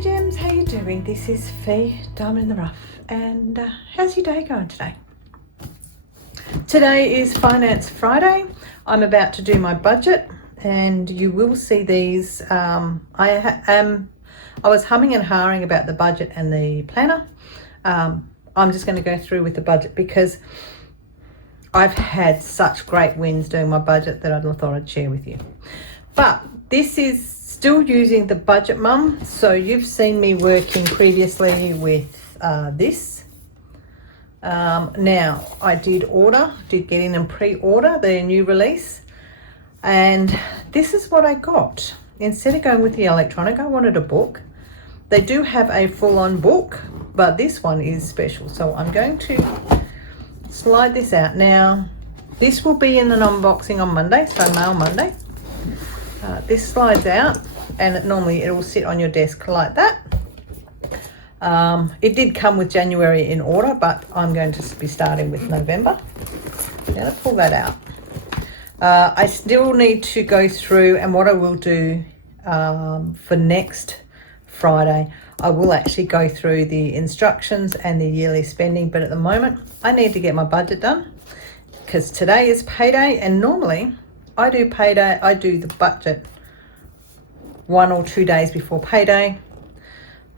Gems, how you doing? This is Fee, Diamond in the Rough, and how's your day going today? Today is Finance Friday. I'm about to do my budget, and you will see these. I was humming and hawing about the budget and the planner. I'm just going to go through with the budget because I've had such great wins doing my budget that I thought I'd share with you. But this is still using the Budget Mum. So you've seen me working previously with this. Now I did get in and pre-order their new release. And this is what I got. Instead of going with the electronic, I wanted a book. They do have a full-on book, but this one is special. So I'm going to slide this out. Now, this will be in an unboxing on Monday, so Mail Monday. This slides out, and it will sit on your desk like that. It did come with January in order, but I'm going to be starting with November. I'm going to pull that out. I still need to go through, and what I will do for next Friday, I will actually go through the instructions and the yearly spending, but at the moment I need to get my budget done because today is payday, and normally I do the budget 1 or 2 days before payday,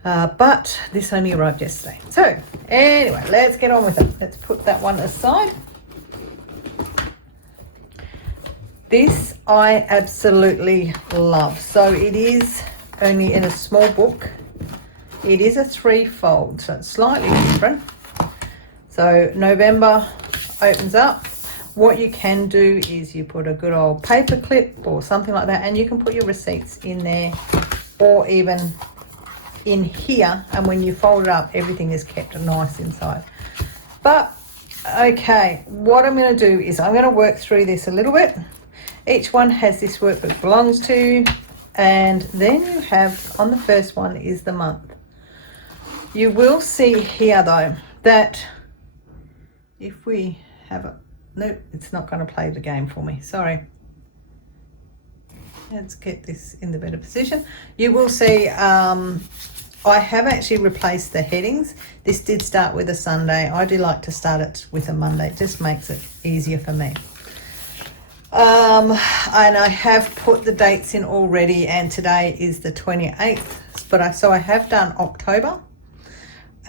but this only arrived yesterday. So anyway, let's get on with it. Let's put that one aside. This I absolutely love. So it is only in a small book. It is a 3-fold, so it's slightly different. So November opens up. What you can do is you put a good old paper clip or something like that, and you can put your receipts in there or even in here, and when you fold it up, everything is kept nice inside. But okay, what I'm going to do is I'm going to work through this a little bit. Each one has this workbook belongs to, and then you have on the first one is the month. You will see here though that if we have a nope, it's not going to play the game for me, sorry. Let's get this in the better position. You will see I have actually replaced the headings. This did start with a Sunday. I do like to start it with a Monday. It just makes it easier for me. And I have put the dates in already, and today is the 28th, but I have done October.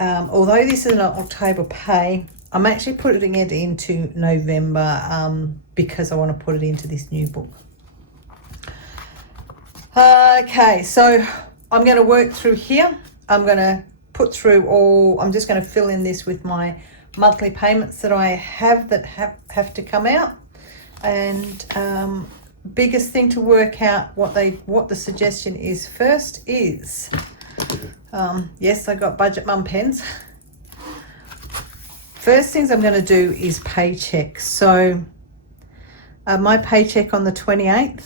Although this is an October pay, I'm actually putting it into November because I want to put it into this new book. Okay, so I'm going to work through here. I'm going to put through I'm just going to fill in this with my monthly payments that I have that have to come out. And biggest thing to work out what the suggestion is first is, yes, I got Budget Mum pens. First things I'm going to do is paycheck. So my paycheck on the 28th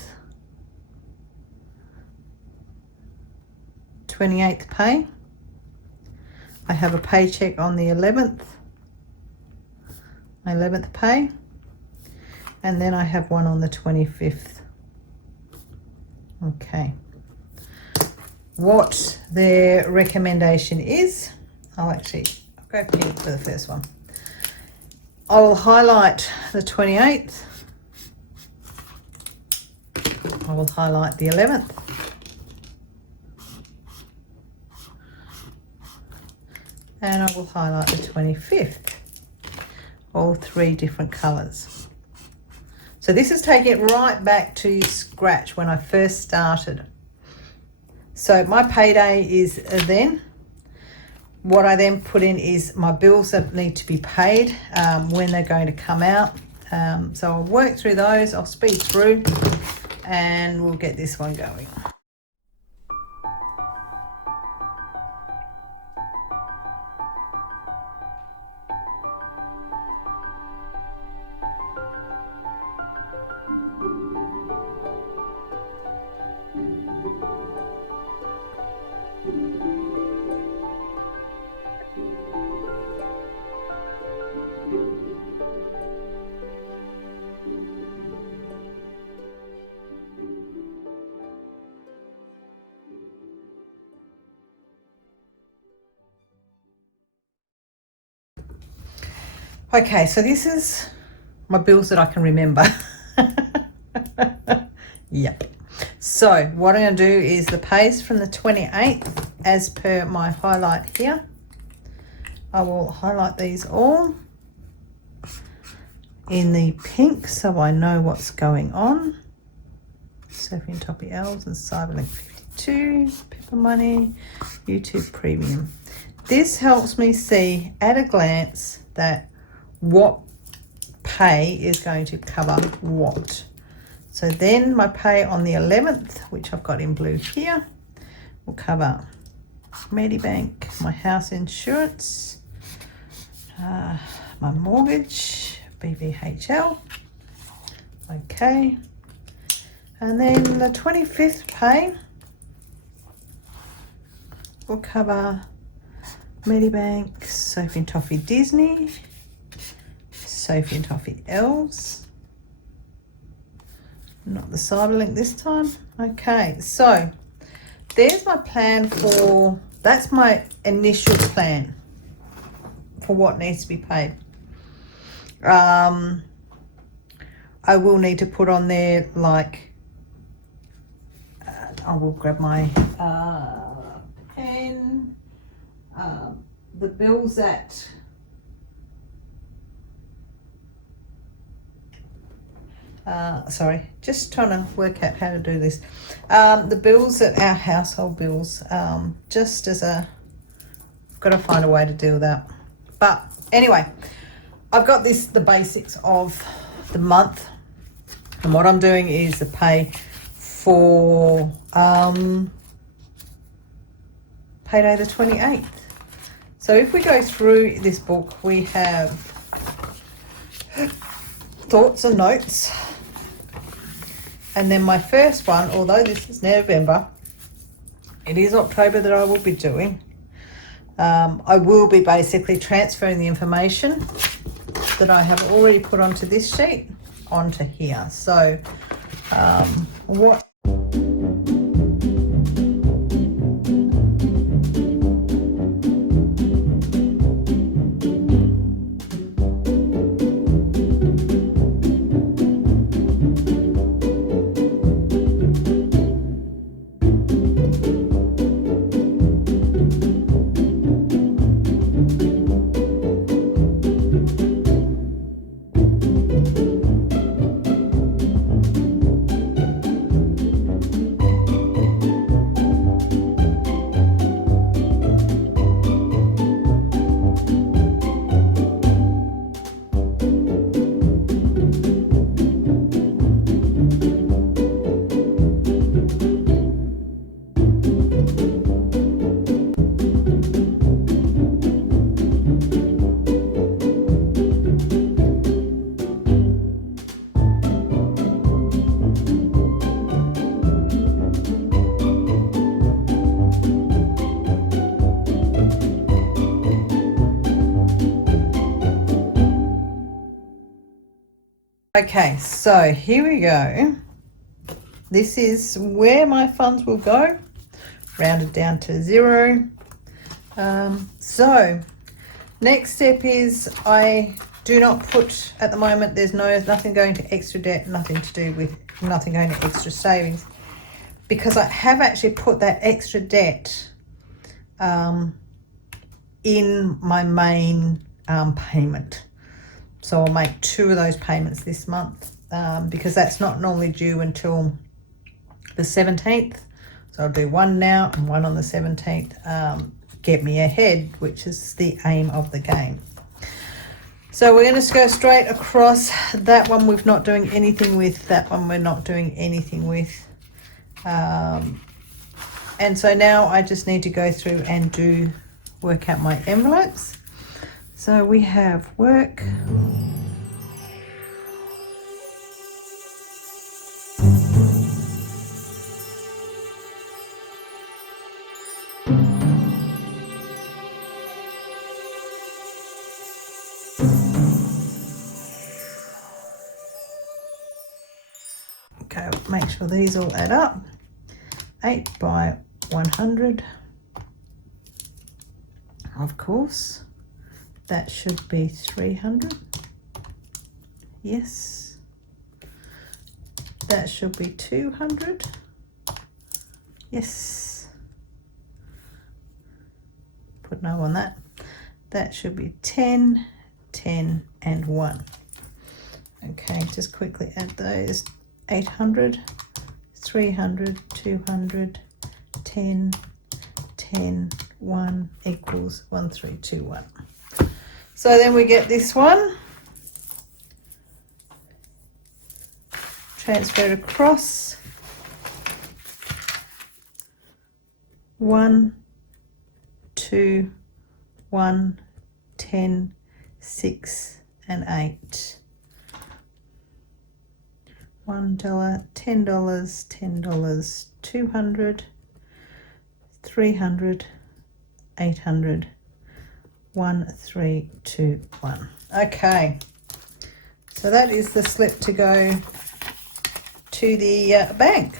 pay. I have a paycheck on the 11th, my 11th pay. And then I have one on the 25th. Okay. What their recommendation is, I'll go pink for the first one. I will highlight the 28th. I will highlight the 11th. And I will highlight the 25th. All 3 different colours. So this is taking it right back to scratch when I first started. So my payday is then. What I then put in is my bills that need to be paid, when they're going to come out. So I'll work through those, I'll speed through, and we'll get this one going. Okay, so this is my bills that I can remember. Yep. So what I'm going to do is the pays from the 28th as per my highlight here. I will highlight these all in the pink so I know what's going on. Sophie and Toppy Elves and Cyberlink 52, Pepper Money, YouTube Premium. This helps me see at a glance that what pay is going to cover what. So then my pay on the 11th, which I've got in blue here, will cover Medibank, my house insurance, my mortgage, BVHL. Okay. And then the 25th pay will cover Medibank, Sophie and Toffee Disney, Sophie and Toffee Elves. Not the Cyberlink this time. Okay, so there's my plan for, that's my initial plan for what needs to be paid. I will need to put on there, like, I will grab my pen, the bills that sorry, just trying to work out how to do this. The bills at our household bills, just as a, I've got to find a way to do that. But anyway, I've got this, the basics of the month, and what I'm doing is the pay for payday the 28th. So if we go through this book, we have thoughts and notes. And then my first one, although this is November, it is October that I will be doing. I will be basically transferring the information that I have already put onto this sheet onto here. So what okay, so here we go. This is where my funds will go, rounded down to 0. So next step is I do not put, at the moment, there's nothing going to extra debt, nothing to do with, nothing going to extra savings, because I have actually put that extra debt in my main payment. So I'll make 2 of those payments this month because that's not normally due until the 17th. So I'll do one now and one on the 17th. Get me ahead, which is the aim of the game. So we're going to go straight across. That one we're not doing anything with. That one we're not doing anything with. And so now I just need to go through and work out my envelopes. So we have work. Okay, make sure these all add up. 8 by 100, of course. That should be 300. Yes. That should be 200. Yes. Put no on that. That should be 10, 10, and 1. Okay, just quickly add those. 800, 300, 200, 10, 10, 1 equals 1321. So then we get this one. Transfer it across. 1, 2, 1, 10, 6, and 8. $1, $10, $10, 200, 300, 800, 1, 3, 2, 1. Okay, so that is the slip to go to the bank.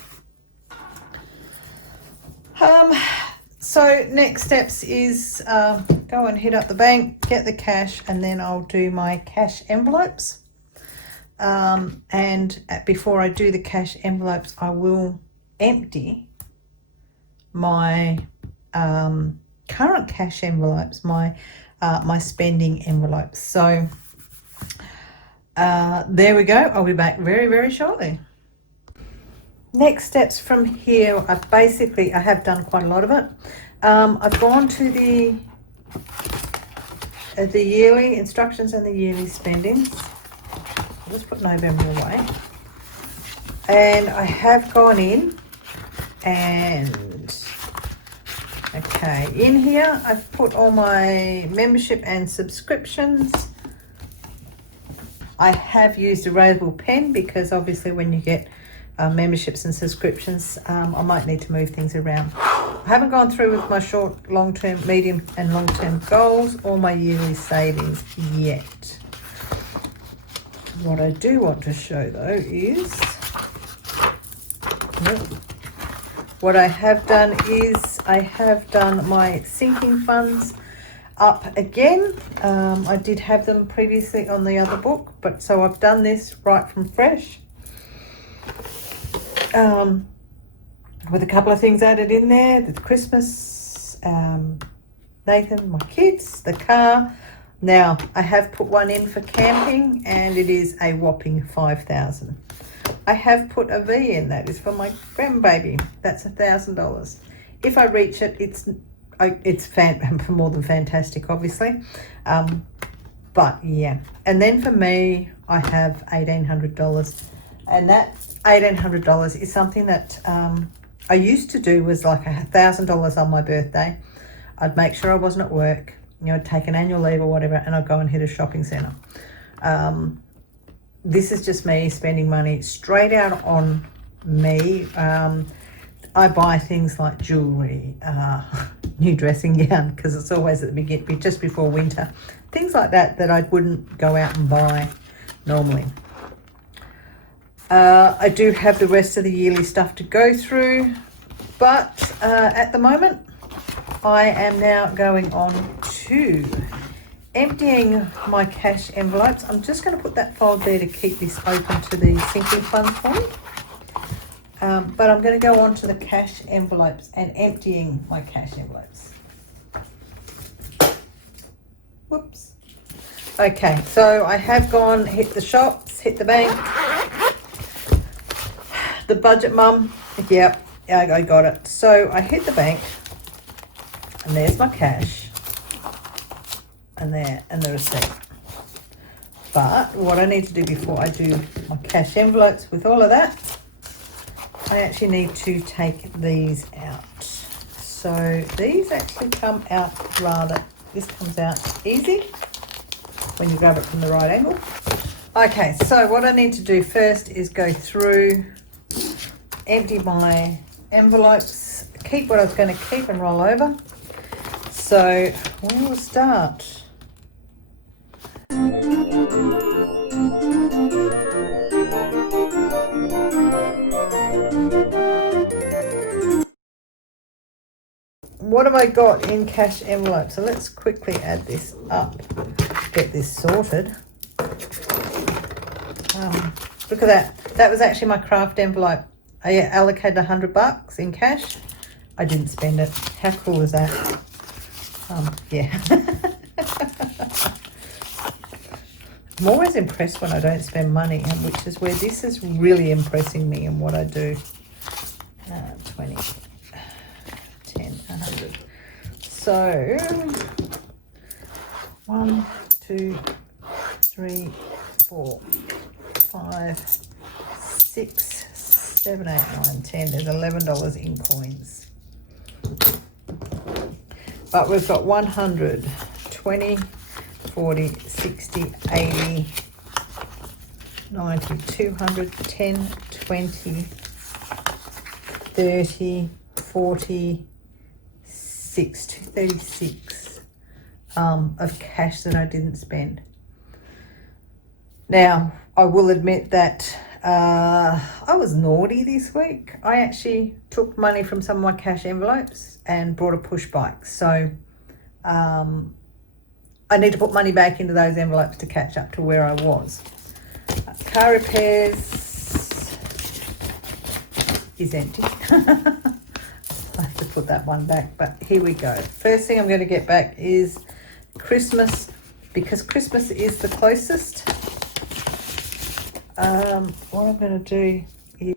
So next steps is go and hit up the bank, get the cash, and then I'll do my cash envelopes. And before I do the cash envelopes, I will empty my current cash envelopes, my spending envelopes. So there we go. I'll be back very, very shortly. Next steps from here are basically, I have done quite a lot of it. I've gone to the yearly instructions and the yearly spendings. I'll just put November away. And I have gone in and, okay, in here I've put all my membership and subscriptions. I have used a erasable pen because obviously when you get memberships and subscriptions, I might need to move things around. I haven't gone through with my short, long-term, medium and long-term goals or my yearly savings yet. What I do want to show though is, what I have done is I have done my sinking funds up again. I did have them previously on the other book, but so I've done this right from fresh. With a couple of things added in there, the Christmas, Nathan, my kids, the car. Now I have put one in for camping and it is a whopping 5,000. I have put a V in, that is for my grandbaby. That's $1,000. If I reach it, it's more than fantastic, obviously. But yeah, and then for me, I have $1,800, and that $1,800 is something that I used to do was like $1,000 on my birthday. I'd make sure I wasn't at work, you know, take an annual leave or whatever, and I'd go and hit a shopping centre. This is just me spending money straight out on me. I buy things like jewellery, new dressing gown, because it's always at the beginning, just before winter. Things like that I wouldn't go out and buy normally. I do have the rest of the yearly stuff to go through, but at the moment I am now going on to emptying my cash envelopes. I'm just going to put that fold there to keep this open to the sinking funds for me. But I'm going to go on to the cash envelopes and emptying my cash envelopes. Whoops. Okay, so I have gone, hit the shops, hit the bank. The budget mum, yep, I got it. So I hit the bank, and there's my cash, and there, and the receipt. But what I need to do before I do my cash envelopes with all of that, I actually need to take these out. So these actually come out this comes out easy when you grab it from the right angle. Okay, so what I need to do first is go through, empty my envelopes, keep what I was going to keep and roll over. So we'll start. what have I got in cash envelopes? So let's quickly add this up, get this sorted. Look at that. That was actually my craft envelope. I allocated $100 in cash. I didn't spend it. How cool is that? Yeah. I'm always impressed when I don't spend money, and which is where this is really impressing me in what I do. 20, 10, 100. So 1, 2, 3, 4, 5, 6, 7, 8, 9, 10. There's $11 in coins. But we've got 100, 20, 40, 60, 80, 90, 200, 10, 20, 30, 40, 236 of cash that I didn't spend. Now, I will admit that I was naughty this week. I actually took money from some of my cash envelopes and bought a push bike. So I need to put money back into those envelopes to catch up to where I was. Car repairs is empty. I have to put that one back, but here we go. First thing I'm going to get back is Christmas, because Christmas is the closest. What I'm going to do is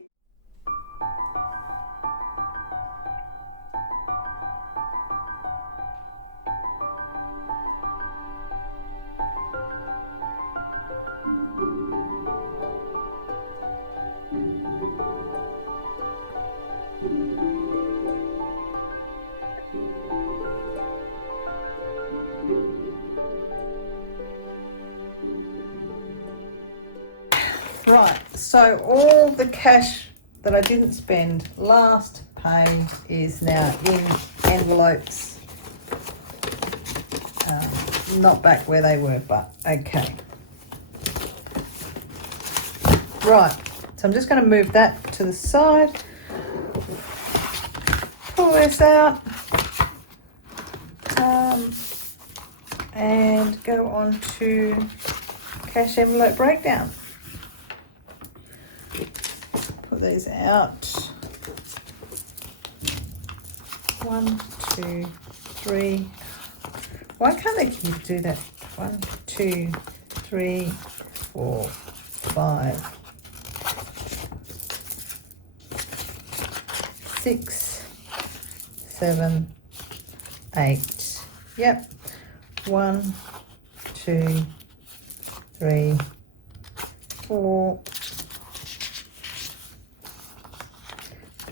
right, so all the cash that I didn't spend last pay is now in envelopes. Not back where they were, but okay. Right, so I'm just going to move that to the side. Pull this out. And go on to cash envelope breakdown. Put these out. 1, 2, 3. Why can't they keep do that? 1, 2, 3, 4, 5, 6, 7, 8. Yep. 1, 2, 3, 4,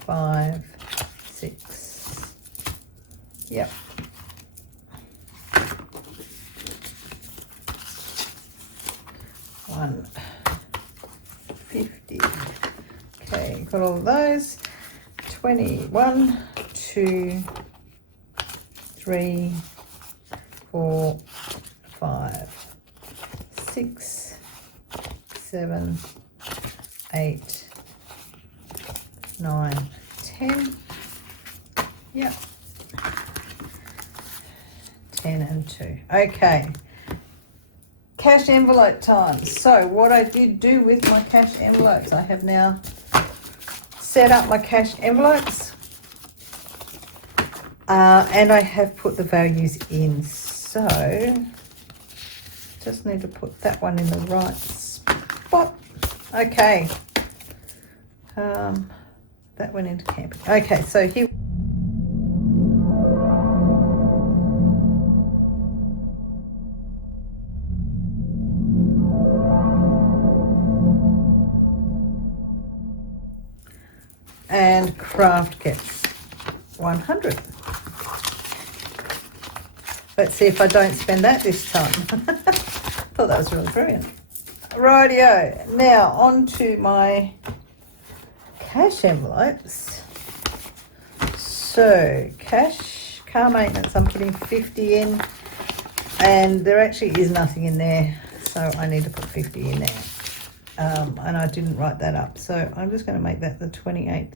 5, 6. Yep. $150. Okay, got all of those. 21, 2, 3, 4, 5, 6, 7, 8, 9, 10. Yep. 10 and 2. Okay. Cash envelope time. So what I did do with my cash envelopes, I have now set up my cash envelopes and I have put the values in. So just need to put that one in the right spot. Okay. That went into camping. Okay, so here. And craft gets 100. Let's see if I don't spend that this time. Thought that was really brilliant. Rightio. Now on to my cash envelopes. So cash, car maintenance, I'm putting 50 in, and there actually is nothing in there, so I need to put 50 in there. And I didn't write that up, so I'm just going to make that the 28th.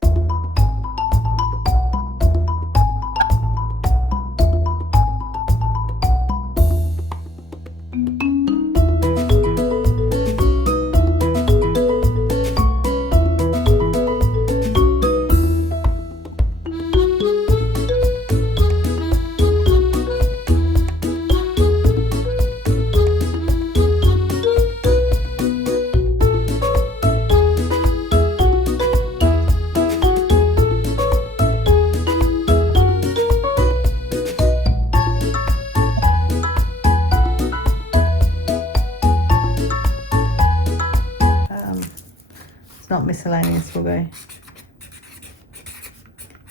Not miscellaneous, will go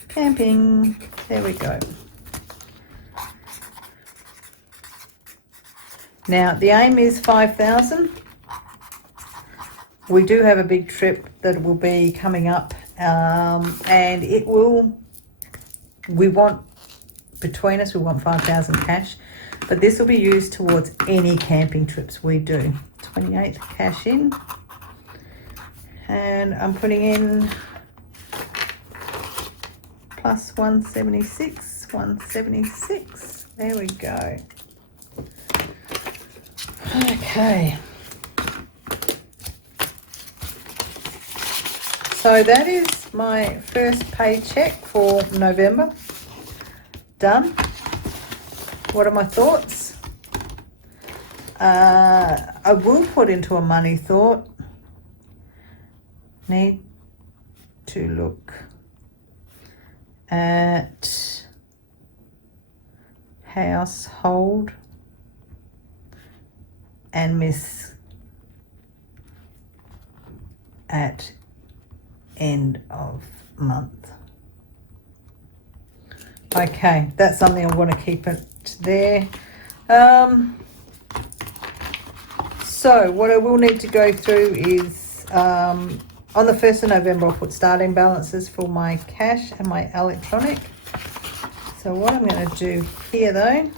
camping. There we go. Now the aim is 5,000. We do have a big trip that will be coming up, and it will, we want, between us, we want 5,000 cash, but this will be used towards any camping trips we do. 28th cash in. And I'm putting in plus 176, 176. There we go. Okay. So that is my first paycheck for November. Done. What are my thoughts? I will put into a money thought. Need to look at household and miss at end of month. Okay, that's something I want to keep it there. So what I will need to go through is on the 1st of November, I'll put starting balances for my cash and my electronic. So what I'm going to do here though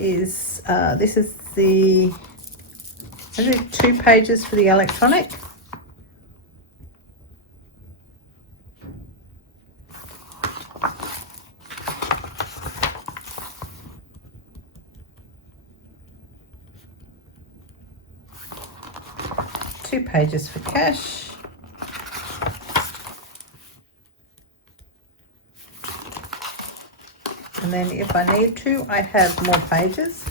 is, this is the, I do 2 pages for the electronic. Two pages for cash. And then if I need to, I have more pages,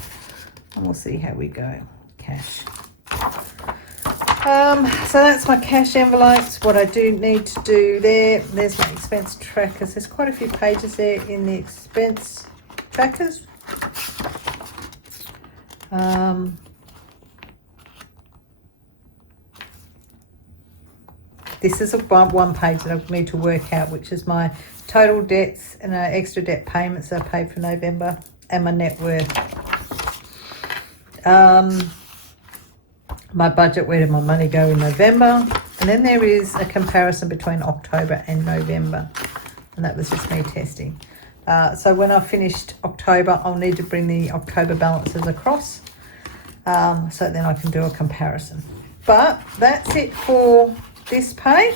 and we'll see how we go. Cash. So that's my cash envelopes. What I do need to do there's my expense trackers. There's quite a few pages there in the expense trackers. This is one page that I need to work out, which is my total debts and extra debt payments that I paid for November and my net worth. My budget, where did my money go in November? And then there is a comparison between October and November. And that was just me testing. So when I've finished October, I'll need to bring the October balances across. So then I can do a comparison. But that's it for this pay.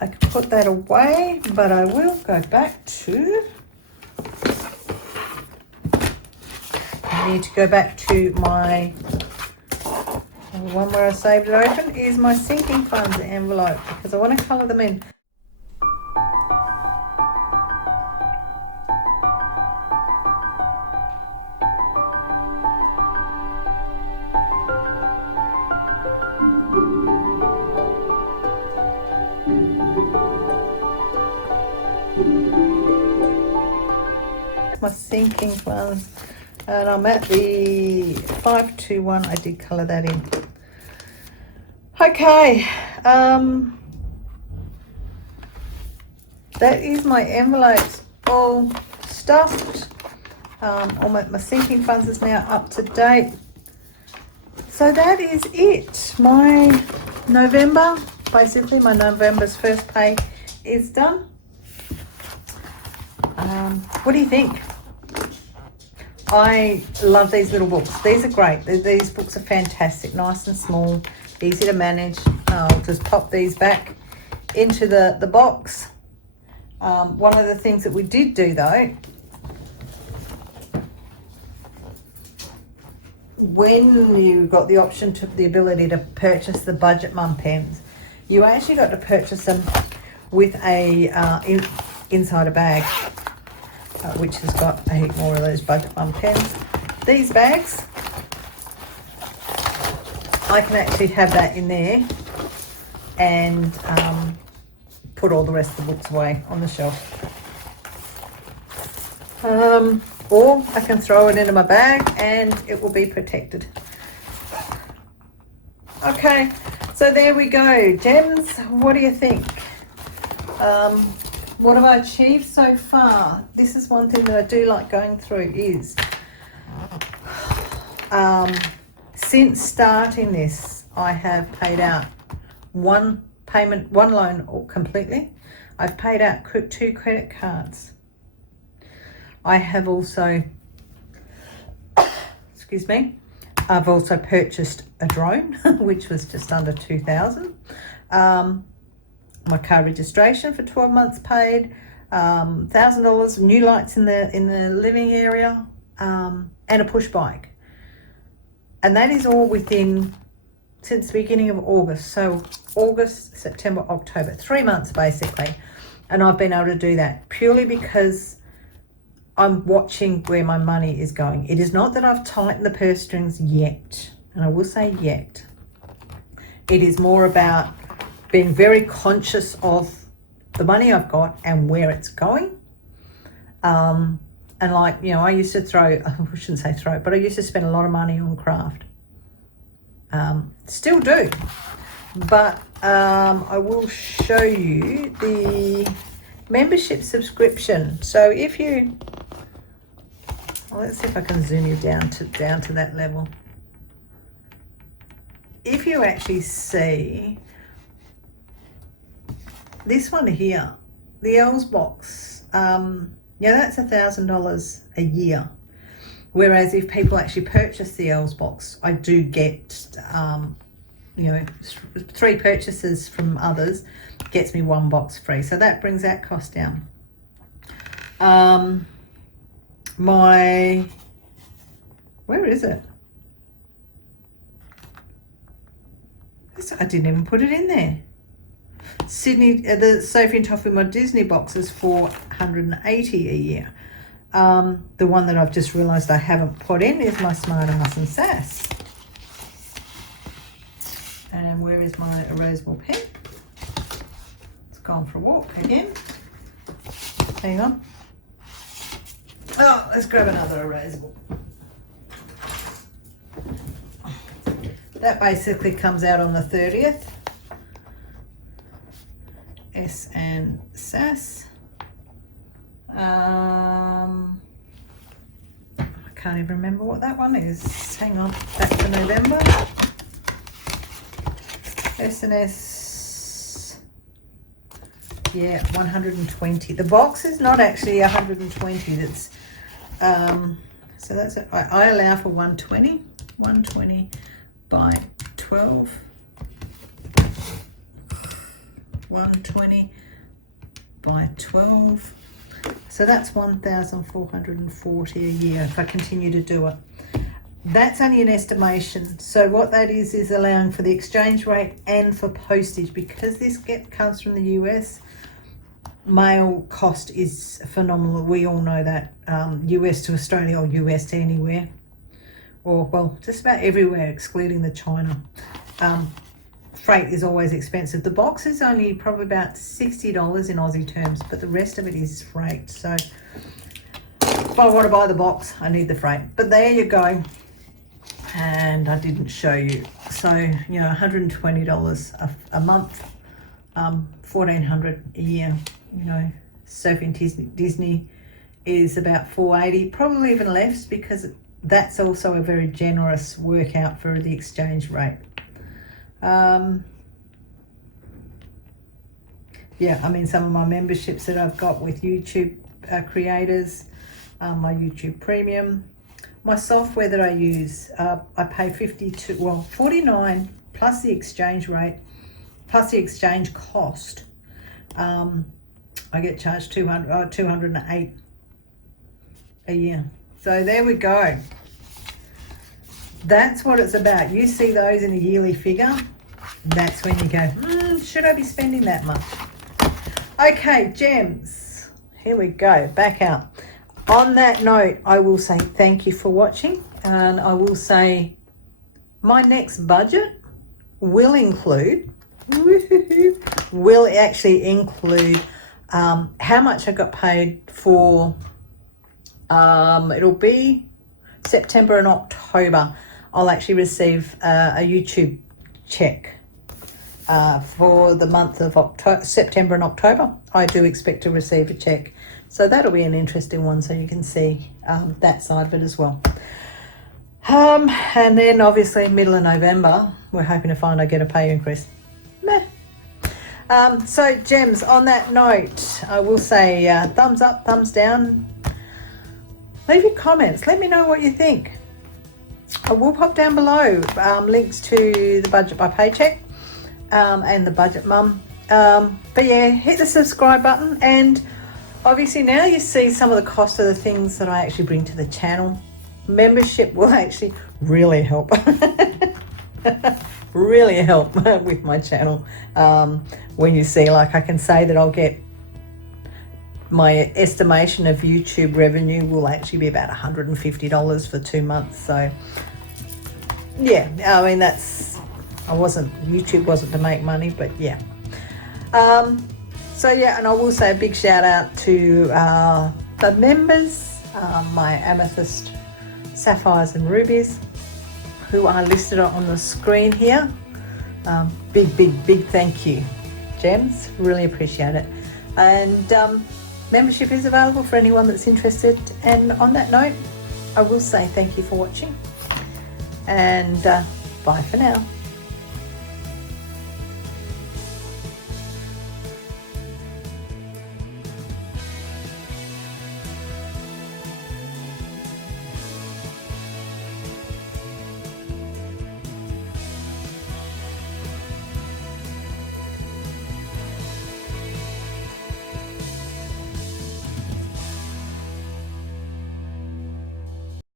I can put that away, but I will go back to, I need to go back to my, the one where I saved it open is my sinking funds envelope, because I want to colour them in. My sinking funds, and I'm at the 521. I did colour that in. Okay, that is my envelopes all stuffed. All my sinking funds is now up to date. So that is it. My November, basically my November's first pay is done. What do you think? I love these little books. These are great. These books are fantastic. Nice and small, easy to manage. I'll just pop these back into the box. One of the things that we did do though when you got the option to the ability to purchase the Budget Mum pens, you actually got to purchase them with a inside a bag, which has got a heap more of those Budget Mum pens. These bags, I can actually have that in there and put all the rest of the books away on the shelf. Or I can throw it into my bag and it will be protected. Okay, so there we go. Gems, what do you think? What have I achieved so far? This is one thing that I do like going through is, since starting this, I have paid out one loan completely. I've paid out 2 credit cards. I have also, excuse me, I've also purchased a drone, which was just under 2,000. My car registration for 12 months paid, $1,000 new lights in the living area, and a push bike. And that is all since the beginning of August. So August, September, October, 3 months basically. And I've been able to do that purely because I'm watching where my money is going. It is not that I've tightened the purse strings yet, and I will say yet. It is more about being very conscious of the money I've got and where it's going. And like, you know, I used to I shouldn't say throw, but I used to spend a lot of money on craft. Still do. But I will show you the membership subscription. So if you, well, let's see if I can zoom you down to that level. If you actually see this one here, the L's box, yeah, that's $1,000 a year. Whereas if people actually purchase the L's box, I do get, you know, 3 purchases from others gets me 1 box free. So that brings that cost down. Where is it? I didn't even put it in there. Sydney, the Sophie and Toffee, my Disney box is $480 a year. The one that I've just realised I haven't put in is my Smart Ass and Sass. And where is my erasable pen? It's gone for a walk again. Hang on. Oh, let's grab another erasable. That basically comes out on the 30th. S and Sass. I can't even remember what that one is. Hang on, back to November. S&S, yeah, 120. The box is not actually 120. That's so that's it. I allow for 120 by 12. 120 by 12. So that's 1,440 a year if I continue to do it. That's only an estimation. So what that is allowing for the exchange rate and for postage, because this comes from the US. Mail cost is phenomenal. We all know that. US to Australia or US to anywhere, or well, just about everywhere excluding the China. Freight is always expensive. The box is only probably about $60 in Aussie terms, but the rest of it is freight. So if I want to buy the box, I need the freight. But there you go. And I didn't show you. So, you know, $120 a month, $1,400 a year. You know, Sophie and Disney is about $480, probably even less, because that's also a very generous workout for the exchange rate. Yeah, I mean, some of my memberships that I've got with YouTube creators, my YouTube Premium, my software that I use, I pay $49 plus the exchange rate, plus the exchange cost. I get charged $208 a year. So there we go. That's what it's about. You see those in a yearly figure, that's when you go, should I be spending that much? Okay, gems. Here we go, back out. On that note, I will say thank you for watching, and I will say my next budget will include, will actually include how much I got paid for, it'll be September and October. I'll actually receive a YouTube check for the month of September and October. I do expect to receive a check. So that'll be an interesting one, so you can see that side of it as well. And then obviously middle of November, we're hoping to find I get a pay increase. Meh. So gems, on that note, I will say thumbs up, thumbs down. Leave your comments. Let me know what you think. I will pop down below links to the Budget by Paycheck and the Budget Mum. But yeah, hit the subscribe button, and obviously now you see some of the cost of the things that I actually bring to the channel. Membership will actually really help. Really help with my channel. When you see, like, I can say that I'll get, my estimation of YouTube revenue will actually be about $150 for 2 months. So yeah, I mean, YouTube wasn't to make money, but yeah. So yeah, and I will say a big shout out to the members, my amethyst, sapphires and rubies, who are listed on the screen here. Big thank you, gems, really appreciate it. And membership is available for anyone that's interested. And on that note, I will say thank you for watching, and bye for now.